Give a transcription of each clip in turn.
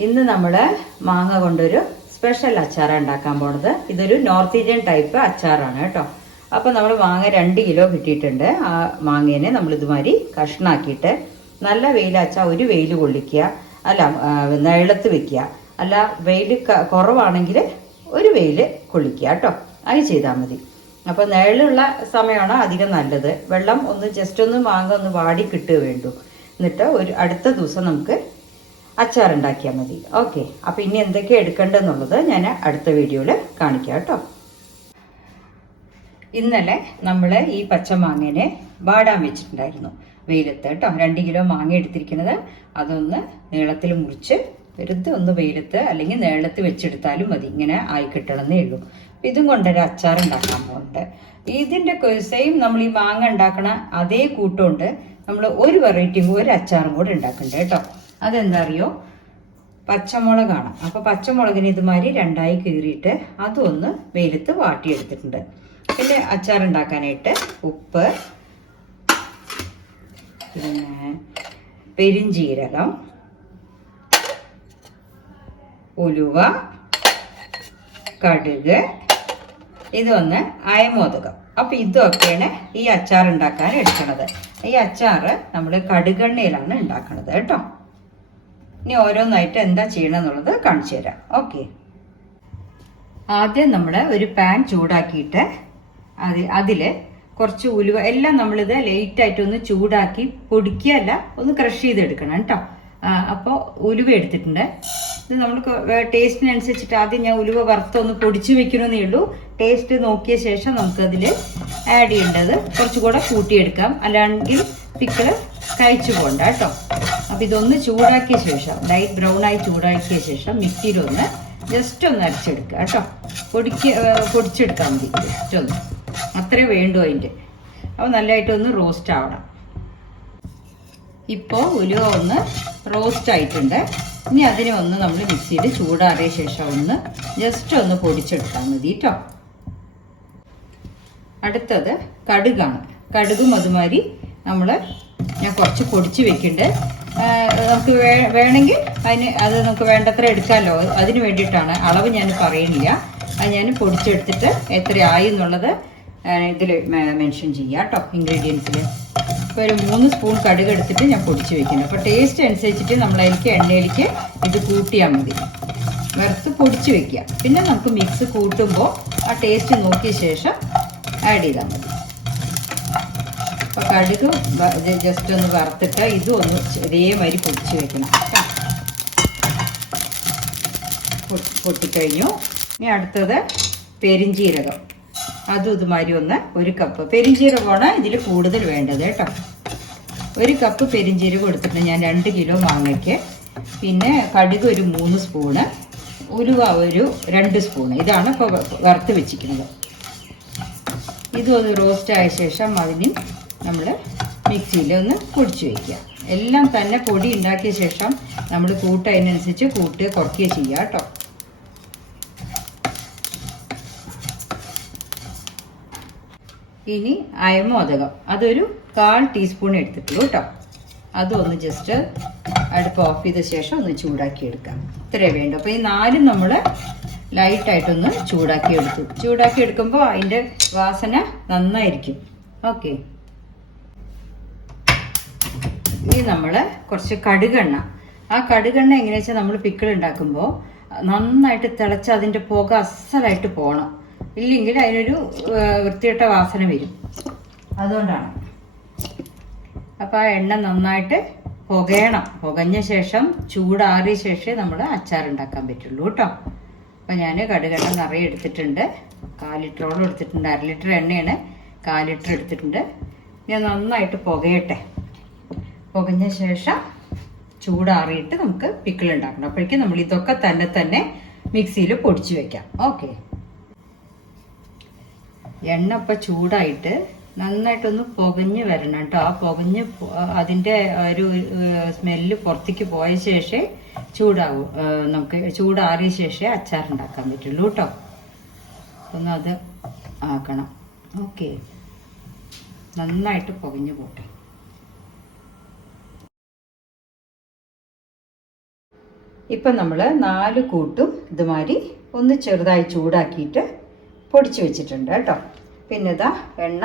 ഇന്ന് നമ്മൾ മാങ്ങ കൊണ്ടൊരു സ്പെഷ്യൽ അച്ചാറാണ് ഉണ്ടാക്കാൻ പോണത്. ഇതൊരു നോർത്ത് ഇന്ത്യൻ ടൈപ്പ് അച്ചാറാണ് കേട്ടോ. അപ്പോൾ നമ്മൾ മാങ്ങ 2 കിലോ കിട്ടിയിട്ടുണ്ട്. ആ മാങ്ങേനെ നമ്മൾ ഇതുമാതിരി കഷ്ണാക്കിയിട്ട് നല്ല വെയിലച്ചാൽ ഒരു വെയിൽ കൊള്ളിക്കുക, അല്ല നിഴലത്ത് വെക്കുക, അല്ല വെയിൽ കുറവാണെങ്കിൽ ഒരു വെയിൽ കൊള്ളിക്കുക കേട്ടോ. അത് ചെയ്താൽ മതി. അപ്പോൾ നിഴലുള്ള സമയമാണ് അധികം നല്ലത്. വെള്ളം ഒന്ന് ജസ്റ്റ് ഒന്ന് മാങ്ങ ഒന്ന് വാടി കിട്ടുക വേണ്ടു. എന്നിട്ട് അടുത്ത ദിവസം നമുക്ക് അച്ചാറുണ്ടാക്കിയാൽ മതി. ഓക്കെ, അപ്പോൾ ഇനി എന്തൊക്കെ എടുക്കേണ്ടതെന്നുള്ളത് ഞാൻ അടുത്ത വീഡിയോയിൽ കാണിക്കാം കേട്ടോ. ഇന്നലെ നമ്മൾ ഈ പച്ചമാങ്ങേനെ വാടാൻ വെച്ചിട്ടുണ്ടായിരുന്നു വെയിലത്ത് കേട്ടോ. 2 കിലോ മാങ്ങ എടുത്തിരിക്കുന്നത്. അതൊന്ന് നീളത്തിൽ മുറിച്ച് വെറുതെ ഒന്ന് വെയിലത്ത് അല്ലെങ്കിൽ നീളത്ത് വെച്ചെടുത്താലും മതി. ഇങ്ങനെ ആയി കിട്ടണമെന്നേ ഉള്ളൂ. ഇതും കൊണ്ടൊരു അച്ചാർ ഉണ്ടാക്കാൻ പോകുന്നുണ്ട്. ഇതിൻ്റെ സെയിം നമ്മൾ ഈ മാങ്ങ ഉണ്ടാക്കണ അതേ കൂട്ടുകൊണ്ട് നമ്മൾ ഒരു വെറൈറ്റി ഒരു അച്ചാറും കൂടെ ഉണ്ടാക്കുന്നുണ്ട് കേട്ടോ. അതെന്താ അറിയോ? പച്ചമുളകാണ്. അപ്പോൾ പച്ചമുളകിന് ഇതുമാതിരി 2ആയി കീറിയിട്ട് അതൊന്ന് വെയിലത്ത് വാട്ടിയെടുത്തിട്ടുണ്ട്. പിന്നെ അച്ചാർ ഉണ്ടാക്കാനായിട്ട് ഉപ്പ്, പിന്നെ പെരിഞ്ജീരകം, ഉലുവ, കടുക്, ഇതൊന്ന് അയമോദകം. അപ്പം ഇതൊക്കെയാണ് ഈ അച്ചാർ ഉണ്ടാക്കാൻ എടുക്കുന്നത്. ഈ അച്ചാർ നമ്മൾ കടുകെണ്ണയിലാണ് ഉണ്ടാക്കുന്നത് കേട്ടോ. ഇനി ഓരോന്നായിട്ട് എന്താ ചെയ്യണമെന്നുള്ളത് കാണിച്ചു തരാം. ഓക്കെ, ആദ്യം നമ്മൾ ഒരു പാൻ ചൂടാക്കിയിട്ട് അതിൽ കുറച്ച് ഉലുവ എല്ലാം നമ്മളിത് ലേറ്റായിട്ടൊന്ന് ചൂടാക്കി പൊടിക്കുകയല്ല, ഒന്ന് ക്രഷ് ചെയ്തെടുക്കണം കേട്ടോ. അപ്പോൾ ഉലുവ എടുത്തിട്ടുണ്ട്. ഇത് നമുക്ക് ടേസ്റ്റിനനുസരിച്ചിട്ട് ആദ്യം ഞാൻ ഉലുവ വറുത്തൊന്ന് പൊടിച്ച് വെക്കണമെന്നേ ഉള്ളൂ. ടേസ്റ്റ് നോക്കിയ ശേഷം നമുക്കതിൽ ആഡ് ചെയ്യേണ്ടത് കുറച്ചുകൂടെ കൂട്ടിയെടുക്കാം, അല്ലെങ്കിൽ പിക്കിള് കഴിച്ചു പോകണ്ട കേട്ടോ. അപ്പം ഇതൊന്ന് ചൂടാക്കിയ ശേഷം ലൈറ്റ് ബ്രൗൺ ആയി ചൂടാക്കിയ ശേഷം മിക്സിയിലൊന്ന് ജസ്റ്റ് ഒന്ന് അരച്ചെടുക്കുക കേട്ടോ. പൊടിച്ചെടുക്കാൻ മതി, ജസ്റ്റ് ഒന്ന്, അത്രേ വേണ്ടു അതിൻ്റെ. അപ്പോൾ നല്ലതായിട്ടൊന്ന് റോസ്റ്റ് ആവണം. ഇപ്പോൾ ഉലുവ ഒന്ന് റോസ്റ്റ് ആയിട്ടുണ്ട്. ഇനി അതിനെ ഒന്ന് നമ്മൾ മിക്സിയിൽ ചൂടാറിയ ശേഷം ഒന്ന് ജസ്റ്റ് ഒന്ന് പൊടിച്ചെടുത്താൽ മതി കേട്ടോ. അടുത്തത് കടുകാണ്. കടുകും അതുമാതിരി ഞാൻ കുറച്ച് പൊടിച്ച് വെക്കുന്നുണ്ട്. നമുക്ക് വേണമെങ്കിൽ അത് നമുക്ക് വേണ്ടത്ര എടുക്കാമല്ലോ. അതിന് വേണ്ടിയിട്ടാണ്. അളവ് ഞാൻ പറയുന്നില്ല. അത് ഞാൻ പൊടിച്ചെടുത്തിട്ട് എത്രയായി എന്നുള്ളത് ഇതിൽ മെൻഷൻ ചെയ്യാം കേട്ടോ, ഇൻഗ്രീഡിയൻസിൽ. ഇപ്പോൾ ഒരു 3 സ്പൂൺ കടുക് എടുത്തിട്ട് ഞാൻ പൊടിച്ച് വെക്കുന്നത്. അപ്പോൾ ടേസ്റ്റ് അനുസരിച്ചിട്ട് നമ്മളതിലേക്ക് എണ്ണയിലേക്ക് ഇത് കൂട്ടിയാൽ മതി. വറുത്ത് പൊടിച്ച് വെക്കുക. പിന്നെ നമുക്ക് മിക്സ് കൂട്ടുമ്പോൾ ആ ടേസ്റ്റ് നോക്കിയ ശേഷം ആഡ് ചെയ്താൽ മതി. അപ്പോൾ കടുക് ജസ്റ്റ് ഒന്ന് വറുത്തിട്ട് ഇതും ഒന്ന് ഇതേമാതിരി പൊടിച്ച് വെക്കണം. പൊട്ടിക്കഴിഞ്ഞു. ഇനി അടുത്തത് പെരിഞ്ജീരകം. അതും ഇതുമാതിരി ഒന്ന് 1 കപ്പ് പെരിഞ്ജീരകമാണ് ഇതിൽ കൂടുതൽ വേണ്ടത് കേട്ടോ. 1 കപ്പ് പെരിഞ്ജീരകം എടുത്തിട്ടുണ്ട് ഞാൻ 2 കിലോ മാങ്ങയ്ക്ക്. പിന്നെ കടുക് ഒരു 3 സ്പൂണ്, ഉലുവ ഒരു 2 സ്പൂണ്. ഇതാണ് ഇപ്പോൾ വറുത്ത് വെച്ചിരിക്കുന്നത്. ഇതും ഒന്ന് റോസ്റ്റ് ആയ ശേഷം അതിനും നമ്മൾ മിക്സിയിൽ ഒന്ന് പൊടിച്ച് വയ്ക്കുക. എല്ലാം തന്നെ പൊടി ഉണ്ടാക്കിയ ശേഷം നമ്മൾ കൂട്ടതിനനുസരിച്ച് കൂട്ടുക കുറയ്ക്കുക ചെയ്യുക കേട്ടോ. ഇനി അയമോദകം അതൊരു 1/4 ടീസ്പൂൺ എടുത്തിട്ടുള്ളൂ കേട്ടോ. അതും ഒന്ന് ജസ്റ്റ് അടുപ്പ് ഓഫ് ചെയ്ത ശേഷം ഒന്ന് ചൂടാക്കി എടുക്കാം. ഇത്രേ വേണ്ടു. അപ്പോൾ ഈ 4 നമ്മൾ ലൈറ്റായിട്ടൊന്ന് ചൂടാക്കി എടുക്കുമ്പോൾ അതിൻ്റെ വാസന നന്നായിരിക്കും. ഓക്കെ, ഇനി നമ്മൾ കുറച്ച് കടുകെണ്ണ. ആ കടുകെണ്ണ എങ്ങനെയാ വെച്ചാൽ നമ്മൾ പിക്കിൾ ഉണ്ടാക്കുമ്പോൾ നന്നായിട്ട് തിളച്ച് അതിൻ്റെ പുക അസലായിട്ട് പോകണം. ഇല്ലെങ്കിൽ അതിനൊരു വൃത്തികെട്ട വാസന വരും. അതുകൊണ്ടാണ്. അപ്പോൾ ആ എണ്ണ നന്നായിട്ട് പുകഞ്ഞ ശേഷം ചൂടാറിയ ശേഷമേ നമ്മൾ അച്ചാറുണ്ടാക്കാൻ പറ്റുള്ളൂ കേട്ടോ. അപ്പോൾ ഞാൻ കടുകെണ്ണ നിറയെ എടുത്തിട്ടുണ്ട്. 1/4 ലിറ്ററോളം എടുത്തിട്ടുണ്ട്. 1/2 ലിറ്റർ എണ്ണയാണ്, 1/4 ലിറ്റർ എടുത്തിട്ടുണ്ട്. ഞാൻ നന്നായിട്ട് പുകഞ്ഞ ശേഷം ചൂടാറിയിട്ട് നമുക്ക് പിക്കിൾ ഉണ്ടാക്കണം. അപ്പോഴേക്കും നമ്മൾ ഇതൊക്കെ തന്നെ മിക്സിയിൽ പൊടിച്ച് വെക്കാം. ഓക്കെ, എണ്ണ ഇപ്പം ചൂടായിട്ട് നന്നായിട്ടൊന്ന് പുകഞ്ഞ് വരണം കേട്ടോ. ആ പുകഞ്ഞ് അതിൻ്റെ ഒരു സ്മെല്ല് പുറത്തേക്ക് പോയ ശേഷമേ നമുക്ക് ചൂടാറിയ ശേഷമേ അച്ചാറുണ്ടാക്കാൻ പറ്റുള്ളൂ കേട്ടോ. ഒന്ന് അത് ആക്കണം. ഓക്കെ, നന്നായിട്ട് പുകഞ്ഞ് പോട്ടെ. ഇപ്പം നമ്മൾ 4 കൂട്ടും ഇതുമാതിരി ഒന്ന് ചെറുതായി ചൂടാക്കിയിട്ട് പൊടിച്ച് വെച്ചിട്ടുണ്ട് കേട്ടോ. പിന്നെ ഇതാ എണ്ണ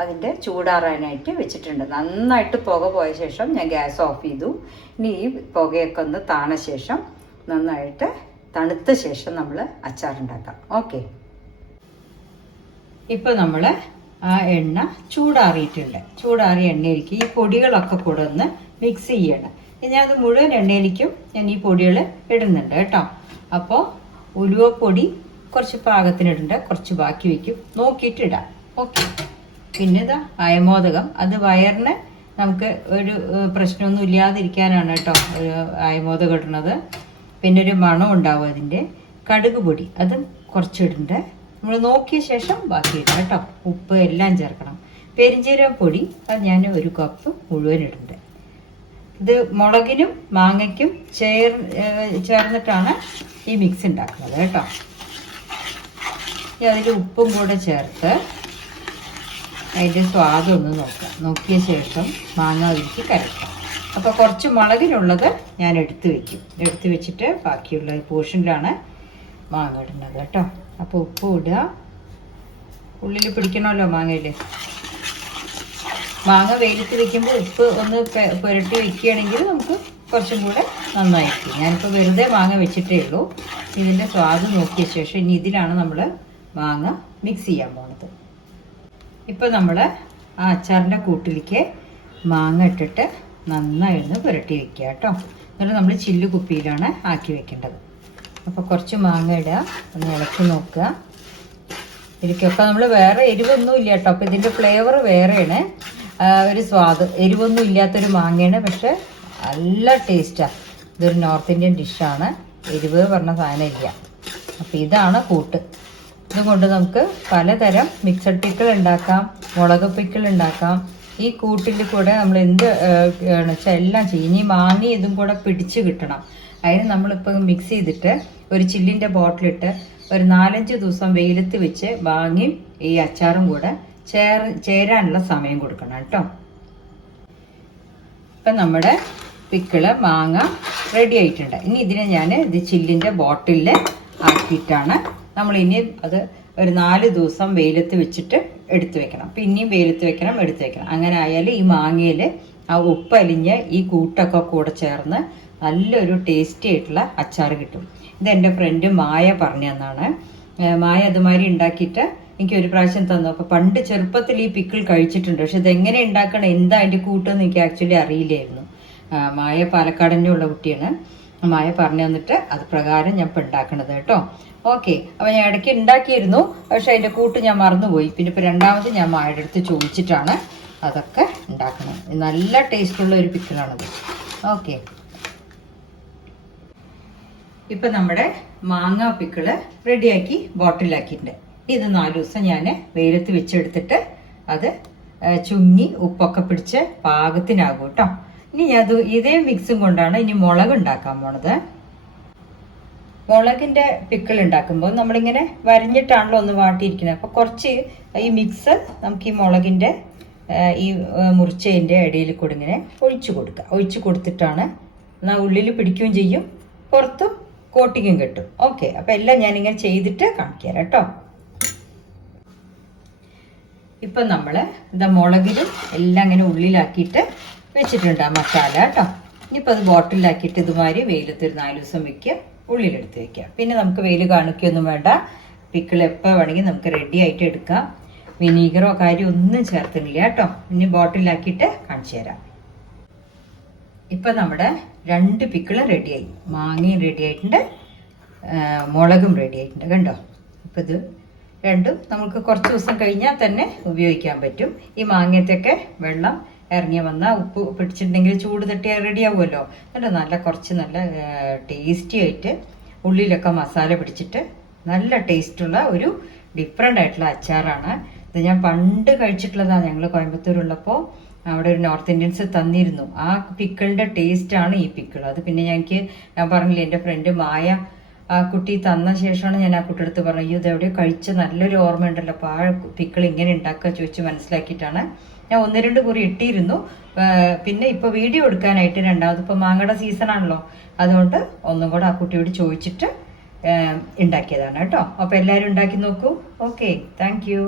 അതിൻ്റെ ചൂടാറാനായിട്ട് വെച്ചിട്ടുണ്ട്. നന്നായിട്ട് പുക പോയ ശേഷം ഞാൻ ഗ്യാസ് ഓഫ് ചെയ്തു. ഇനി ഈ പുകയൊക്കെ ഒന്ന് താണ ശേഷം നന്നായിട്ട് തണുത്ത ശേഷം നമ്മൾ അച്ചാറുണ്ടാക്കാം. ഓക്കെ, ഇപ്പം നമ്മൾ ആ എണ്ണ ചൂടാറിയിട്ടുണ്ട്. ചൂടാറിയ എണ്ണയിലേക്ക് ഈ പൊടികളൊക്കെ കൂടെ ഒന്ന് മിക്സ് ചെയ്യണം. ഞാനത് മുഴുവൻ എണ്ണയിലേക്കും ഞാൻ ഈ പൊടികൾ ഇടുന്നുണ്ട് കേട്ടോ. അപ്പോൾ ഉലുവപ്പൊടി കുറച്ച് പാകത്തിനിടണ്ട, കുറച്ച് ബാക്കി വയ്ക്കും, നോക്കിയിട്ട് ഇടാം. ഓക്കെ, പിന്നെ ഇതാ അയമോദകം. അത് വയറിന് നമുക്ക് ഒരു പ്രശ്നമൊന്നും ഇല്ലാതിരിക്കാനാണ് കേട്ടോ ഒരു അയമോദകം ഇടുന്നത്. പിന്നെ ഒരു മണം ഉണ്ടാവും അതിൻ്റെ. കടുക് പൊടി അതും കുറച്ചിടണ്ട്, നമ്മൾ നോക്കിയ ശേഷം ബാക്കി ഇടാം കേട്ടോ. ഉപ്പ് എല്ലാം ചേർക്കണം. പെരിഞ്ചീരക പൊടി അത് ഞാൻ 1 കപ്പ് മുഴുവൻ ഇടുന്നുണ്ട്. ഇത് മുളകിനും മാങ്ങയ്ക്കും ചേർന്നിട്ടാണ് ഈ മിക്സ് ഉണ്ടാക്കുന്നത് കേട്ടോ. അതിൽ ഉപ്പും കൂടെ ചേർത്ത് അതിൻ്റെ സ്വാദം ഒന്ന് നോക്കാം. നോക്കിയ ശേഷം മാങ്ങ അതിലേക്ക് കരക്കാം. അപ്പോൾ കുറച്ച് മുളകിനുള്ളത് ഞാൻ എടുത്ത് വെക്കും. എടുത്ത് വെച്ചിട്ട് ബാക്കിയുള്ള പോർഷനിലാണ് മാങ്ങ ഇടുന്നത് കേട്ടോ. അപ്പോൾ ഉപ്പ് ഇടുക. ഉള്ളിൽ പിടിക്കണമല്ലോ മാങ്ങയിൽ. മാങ്ങ വെയിലത്ത് വെക്കുമ്പോൾ ഉപ്പ് ഒന്ന് പുരട്ടി വെക്കുകയാണെങ്കിൽ നമുക്ക് കുറച്ചും കൂടെ നന്നായിരിക്കും. ഞാനിപ്പോൾ വെറുതെ മാങ്ങ വെച്ചിട്ടേ ഉള്ളൂ. ഇതിൻ്റെ സ്വാദ് നോക്കിയ ശേഷം ഇനി ഇതിലാണ് നമ്മൾ മാങ്ങ മിക്സ് ചെയ്യാൻ പോണത്. ഇപ്പോൾ നമ്മൾ ആ അച്ചാറിൻ്റെ കൂട്ടിലേക്ക് മാങ്ങ ഇട്ടിട്ട് നന്നായി ഒന്ന് പുരട്ടി വെക്കുക കേട്ടോ. എന്നിട്ട് നമ്മൾ ചില്ല് കുപ്പിയിലാണ് ആക്കി വെക്കേണ്ടത്. അപ്പോൾ കുറച്ച് മാങ്ങ ഇടുക, ഒന്ന് ഇളക്കി നോക്കുക. ഇതിലേക്കൊക്കെ നമ്മൾ വേറെ എരിവൊന്നും ഇല്ല കേട്ടോ. അപ്പോൾ ഇതിൻ്റെ ഫ്ലേവർ വേറെയാണ്. ഒരു സ്വാദ് എരിവൊന്നും ഇല്ലാത്തൊരു മാങ്ങയാണ്, പക്ഷെ നല്ല ടേസ്റ്റാണ്. ഇതൊരു നോർത്ത് ഇന്ത്യൻ ഡിഷാണ്. എരിവ് പറഞ്ഞ സാധനം ഇല്ല. അപ്പോൾ ഇതാണ് കൂട്ട്. ഇതുകൊണ്ട് നമുക്ക് പലതരം മിക്സഡ് പിക്കിൾ ഉണ്ടാക്കാം, മുളക് പിക്കിൾ ഉണ്ടാക്കാം. ഈ കൂട്ടിൽ കൂടെ നമ്മൾ എന്ത് വെച്ചാൽ എല്ലാം ചെയ്യും. ഇനി മാങ്ങി ഇതും കൂടെ പിടിച്ച് കിട്ടണം. അതിന് നമ്മളിപ്പോൾ മിക്സ് ചെയ്തിട്ട് ഒരു ചില്ലിൻ്റെ ബോട്ടിലിട്ട് ഒരു 4-5 ദിവസം വെയിലത്ത് വെച്ച് മാങ്ങയും ഈ അച്ചാറും കൂടെ ചേരാനുള്ള സമയം കൊടുക്കണം കേട്ടോ. ഇപ്പം നമ്മുടെ പിക്കിള് മാങ്ങ റെഡി ആയിട്ടുണ്ട്. ഇനി ഇതിനെ ഞാൻ ഇത് ചില്ലിൻ്റെ ബോട്ടിലിൽ ആക്കിയിട്ടാണ് നമ്മളിനി അത് ഒരു 4 ദിവസം വെയിലത്ത് വെച്ചിട്ട് എടുത്തു വെക്കണം. പിന്നെയും വെയിലത്ത് വെക്കണം, എടുത്തു വെക്കണം. അങ്ങനെ ആയാൽ ഈ മാങ്ങയിൽ ആ ഉപ്പലിഞ്ഞ് ഈ കൂട്ടൊക്കെ കൂടെ ചേർന്ന് നല്ലൊരു ടേസ്റ്റി ആയിട്ടുള്ള അച്ചാർ കിട്ടും. ഇതെൻ്റെ ഫ്രണ്ട് മായ പറഞ്ഞു തന്നാണ്. മായ അതുമാതിരി ഉണ്ടാക്കിയിട്ട് എനിക്ക് ഒരു പ്രാവശ്യം തന്നു. അപ്പോൾ പണ്ട് ചെറുപ്പത്തിൽ ഈ പിക്കിൾ കഴിച്ചിട്ടുണ്ട്, പക്ഷെ ഇതെങ്ങനെ ഉണ്ടാക്കണം, എന്താ അതിൻ്റെ കൂട്ടെന്ന് എനിക്ക് ആക്ച്വലി അറിയില്ലായിരുന്നു. മായ പാലക്കാടിൻ്റെ ഉള്ള കുട്ടിയാണ്. മായ പറഞ്ഞു തന്നിട്ട് അത് പ്രകാരം ഞാൻ ഇപ്പം ഉണ്ടാക്കണത് കേട്ടോ. ഓക്കെ, അപ്പോൾ ഞാൻ ഇടയ്ക്ക് ഉണ്ടാക്കിയിരുന്നു, പക്ഷെ അതിൻ്റെ കൂട്ട് ഞാൻ മറന്നുപോയി. പിന്നെ ഇപ്പോൾ രണ്ടാമത് ഞാൻ മായയുടെ അടുത്ത് ചോദിച്ചിട്ടാണ് അതൊക്കെ ഉണ്ടാക്കണം. നല്ല ടേസ്റ്റുള്ള ഒരു പിക്കിളാണത്. ഓക്കെ, ഇപ്പം നമ്മുടെ മാങ്ങ പിക്കിള് റെഡിയാക്കി ബോട്ടിലാക്കിയിട്ടുണ്ട്. ഇത് 4 ദിവസം ഞാൻ വെയിലത്ത് വെച്ചെടുത്തിട്ട് അത് ചുങ്ങി ഉപ്പൊക്കെ പിടിച്ച് പാകത്തിനാകും കേട്ടോ. ഇനി ഞാൻ ഇതേ മിക്സും കൊണ്ടാണ് ഇനി മുളക് ഉണ്ടാക്കാൻ പോണത്. മുളകിൻ്റെ പിക്കിൾ ഉണ്ടാക്കുമ്പോൾ നമ്മളിങ്ങനെ വരിഞ്ഞിട്ടാണല്ലോ ഒന്ന് വാട്ടിയിരിക്കുന്നത്. അപ്പോൾ കുറച്ച് ഈ മിക്സ് നമുക്ക് ഈ മുളകിൻ്റെ ഈ മുറിച്ചതിൻ്റെ ഇടയിൽ കൂടെ ഇങ്ങനെ ഒഴിച്ചു കൊടുക്കുക. ഒഴിച്ചു കൊടുത്തിട്ടാണ് എന്നാൽ ഉള്ളിൽ പിടിക്കുകയും ചെയ്യും, പുറത്തും കോട്ടിങ്ങും കിട്ടും. ഓക്കെ, അപ്പോൾ എല്ലാം ഞാനിങ്ങനെ ചെയ്തിട്ട് കാണിക്കാം കേട്ടോ. ഇപ്പം നമ്മൾ ഇതാ മുളകിലും എല്ലാം ഇങ്ങനെ ഉള്ളിലാക്കിയിട്ട് വെച്ചിട്ടുണ്ട് ആ മസാല കേട്ടോ. ഇനിയിപ്പോൾ അത് ബോട്ടിലാക്കിയിട്ട് ഇതുമാതിരി വെയിലത്ത് ഒരു 4 ദിവസം വെക്കുക, ഉള്ളിലെടുത്ത് വെക്കുക. പിന്നെ നമുക്ക് വെയിൽ കാണിക്കുകയൊന്നും വേണ്ട. പിക്കിൾ എപ്പോൾ വേണമെങ്കിൽ നമുക്ക് റെഡി ആയിട്ട് എടുക്കാം. വിനീഗറോ കാര്യം ഒന്നും ചേർത്തില്ല കേട്ടോ. ഇനി ബോട്ടിലാക്കിയിട്ട് കാണിച്ചു തരാം. ഇപ്പം നമ്മുടെ 2 പിക്കിൾ റെഡിയായി. മാങ്ങയും റെഡി ആയിട്ടുണ്ട്, മുളകും റെഡി ആയിട്ടുണ്ട്. കണ്ടോ? അപ്പം ഇത് രണ്ടും നമുക്ക് കുറച്ച് ദിവസം കഴിഞ്ഞാൽ തന്നെ ഉപയോഗിക്കാൻ പറ്റും. ഈ മാങ്ങയത്തൊക്കെ വെള്ളം ഇറങ്ങി വന്നാൽ ഉപ്പ് പിടിച്ചിട്ടുണ്ടെങ്കിൽ ചൂട് തട്ടിയാൽ റെഡി ആവുമല്ലോ. എന്നിട്ട് നല്ല ടേസ്റ്റി ആയിട്ട് ഉള്ളിലൊക്കെ മസാല പിടിച്ചിട്ട് നല്ല ടേസ്റ്റുള്ള ഒരു ഡിഫറെൻ്റ് ആയിട്ടുള്ള അച്ചാറാണ് ഇത്. ഞാൻ പണ്ട് കഴിച്ചിട്ടുള്ളതാണ്. ഞങ്ങൾ കോയമ്പത്തൂരുള്ളപ്പോൾ അവിടെ ഒരു നോർത്ത് ഇന്ത്യൻസ് തന്നിരുന്നു. ആ പിക്കിളിൻ്റെ ടേസ്റ്റാണ് ഈ പിക്കിൾ. അത് പിന്നെ ഞാൻ പറഞ്ഞില്ലേ, എൻ്റെ ഫ്രണ്ട് മായ ആ കുട്ടി തന്ന ശേഷമാണ് ഞാൻ ആ കുട്ടിയെടുത്ത് പറഞ്ഞു, അയ്യോ ഇതെവിടെയോ കഴിച്ച നല്ലൊരു ഓർമ്മയുണ്ടല്ലോ, അപ്പോൾ ആ പിക്കിൾ ഇങ്ങനെ ഉണ്ടാക്കുക ചോദിച്ച് മനസ്സിലാക്കിയിട്ടാണ് ഞാൻ 1-2 കുറി ഇട്ടിരുന്നു. പിന്നെ ഇപ്പോൾ വീഡിയോ എടുക്കാനായിട്ട് രണ്ടാമത് ഇപ്പോൾ മാങ്ങയുടെ സീസണാണല്ലോ, അതുകൊണ്ട് ഒന്നും കൂടെ ആ കുട്ടിയോട് ചോദിച്ചിട്ട് ഉണ്ടാക്കിയതാണ് കേട്ടോ. അപ്പോൾ എല്ലാവരും ഉണ്ടാക്കി നോക്കൂ. Okay, thank you.